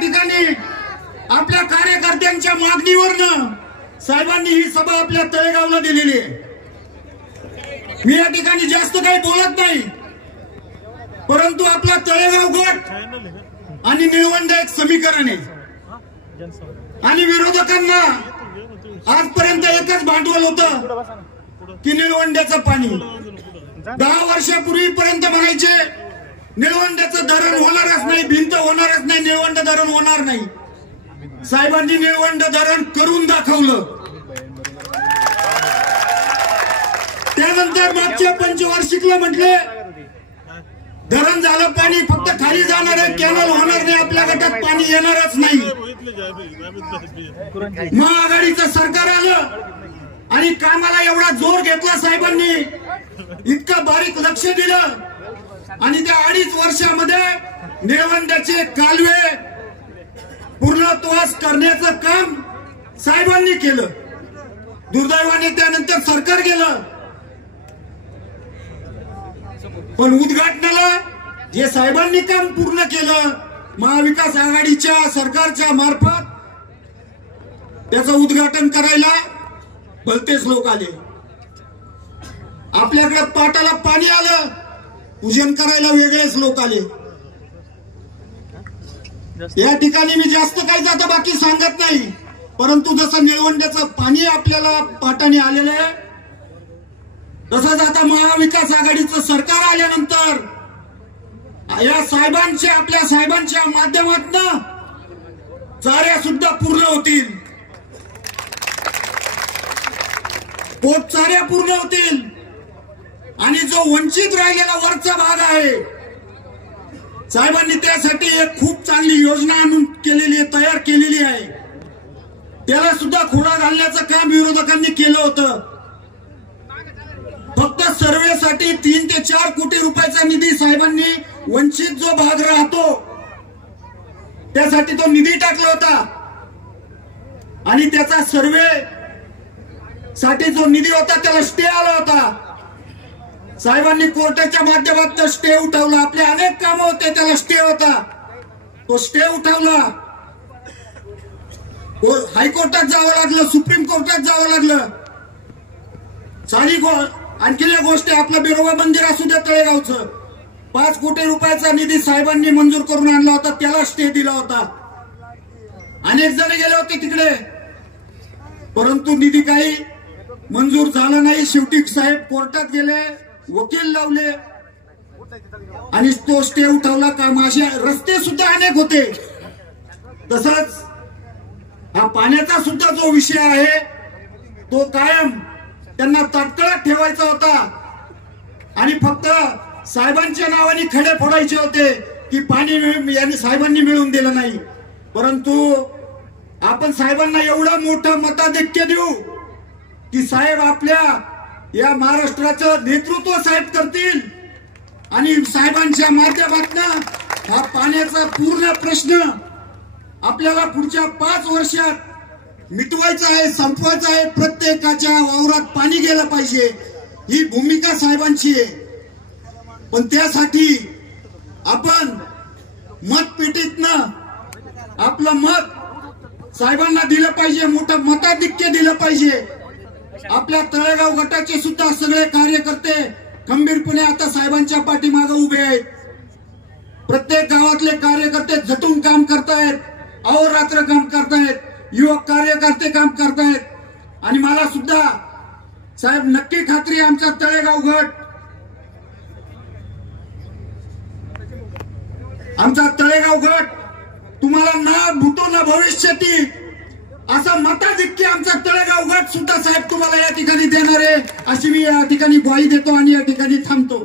ठिकाणी आपल्या कार्यकर्त्यांच्या मागणीवरनं साहेबांनी ही सभा आपल्या तळेगावला दिलेली आहे। मी या ठिकाणी जास्त काही बोलत नाही, परंतु आपला तळेगाव गट आणि निळवंडे एक समीकरण आहे आणि विरोधकांना आजपर्यंत एकच भांडवल होतं की निळवंड्याचं पाणी। 10 वर्षापूर्वीपर्यंत म्हणायचे निळवंड्याचं धरण होणारच नाही, भिंत होणारच नाही, निळवंड धरण होणार नाही। साहेबांनी निळवंड धरण करून दाखवलं। त्यानंतर मागच्या पंचवार्षिकला म्हटले धरण झालं पाणी, फक्त खाली जाणार आहे, कॅनल होणार नाही, आपल्या गटात पाणी येणारच नाही। महाआघाडीचं सरकार आलं आणि कामाला एवढा जोर घेतला साहेबांनी, इतकं बारीक लक्ष दिलं आणि त्या 2.5 वर्षामध्ये निळवंड्याचे कालवे पूर्णत्वास करण्याचं काम साहेबांनी केलं। दुर्दैवाने त्यानंतर सरकार गेलं, पण उद्घाटनाला जे साहेबांनी काम पूर्ण केलं महाविकास आघाडीच्या सरकारच्या मार्फत, त्याचं उद्घाटन करायला भलतेच लोक आले। आपल्याकडे पाटाला पाणी आलं, पूजन करायला वेगळेच लोक आले। या ठिकाणी मी जास्त काही जाता बाकी सांगत नाही, परंतु जसं निळवंड्याचं पाणी आपल्याला पाटाने आलेलं आहे, तसंच आता महाविकास आघाडीचं सरकार आल्यानंतर या साहेबांच्या आपल्या साहेबांच्या माध्यमातून चाऱ्या सुद्धा पूर्ण होतील, पोटचाऱ्या पूर्ण होतील आणि जो वंचित राहिलेला वरचा भाग आहे साहेबांनी त्यासाठी एक खूप चांगली योजना आणून केलेली आहे, तयार केलेली आहे। त्याला सुद्धा खोडा घालण्याचं काम विरोधकांनी केलं होतं। फक्त सर्वेसाठी 3 ते 4 कोटी रुपयाचा निधी साहेबांनी वंचित जो भाग राहतो त्यासाठी तो निधी टाकला होता आणि त्याचा सर्वे साठी जो निधी होता त्याला स्टे आला होता। साहेबांनी कोर्टाच्या माध्यमातून स्टे उठवला, आपले अनेक कामं होते त्याला स्टे होता, तो स्टे उठवला। हायकोर्टात जावं लागलं, सुप्रीम कोर्टात जावं लागलं। आणखी एक गोष्ट, आपलं बिरोबा मंदिर असू द्या तळेगावचं, 5 कोटी रुपयाचा निधी साहेबांनी मंजूर करून आणला होता, त्याला स्टे दिला होता। अनेक जण गेले होते तिकडे, परंतु निधी काही मंजूर झाला नाही। शेवटी साहेब कोर्टात गेले, वकील लावले आणि तो स्टे उठवला। काम असे रस्ते सुद्धा अनेक होते। तसंच हा पाण्याचा सुद्धा जो विषय आहे तो कायम त्यांना तात्काळ ठेवायचा होता आणि फक्त साहेबांच्या नावाने खडे फोडायचे होते की पाणी यांनी साहेबांनी मिळवून दिलं नाही। परंतु आपण साहेबांना एवढं मोठं मताधिक्य देऊ की साहेब आपल्या या महाराष्ट्राचं नेतृत्व साहेब करतील आणि साहेबांच्या माध्यमातून हा पाण्याचा पूर्ण प्रश्न आपल्याला पुढच्या 5 वर्षात मिटवायचा आहे, संपवायचा आहे। प्रत्येकाच्या वावरात पाणी गेलं पाहिजे, ही भूमिका साहेबांची आहे। पण त्यासाठी आपण मतपेटीतनं आपलं मत साहेबांना दिलं पाहिजे, मोठं मताधिक्य दिलं पाहिजे। आपल्या तळेगाव गटाचे सुद्धा सगळे कार्यकर्ते खंबीरपणे आता साहेबांच्या पाठीमागे उभे आहेत। प्रत्येक गावातले कार्यकर्ते झटून काम करतायत, अहोरात्र काम करतायत, युवक कार्यकर्ते काम करतायत आणि मला सुद्धा साहेब नक्की खात्री, आमचा तळेगाव गट, आमचा तळेगाव गट तुम्हाला ना भूतो ना भविष्यती असं मताधिक्य आमचा तळेगाव गट सुद्धा साहेब तुम्हाला या ठिकाणी देणार आहे, अशी मी या ठिकाणी ग्वाही देतो आणि या ठिकाणी थांबतो।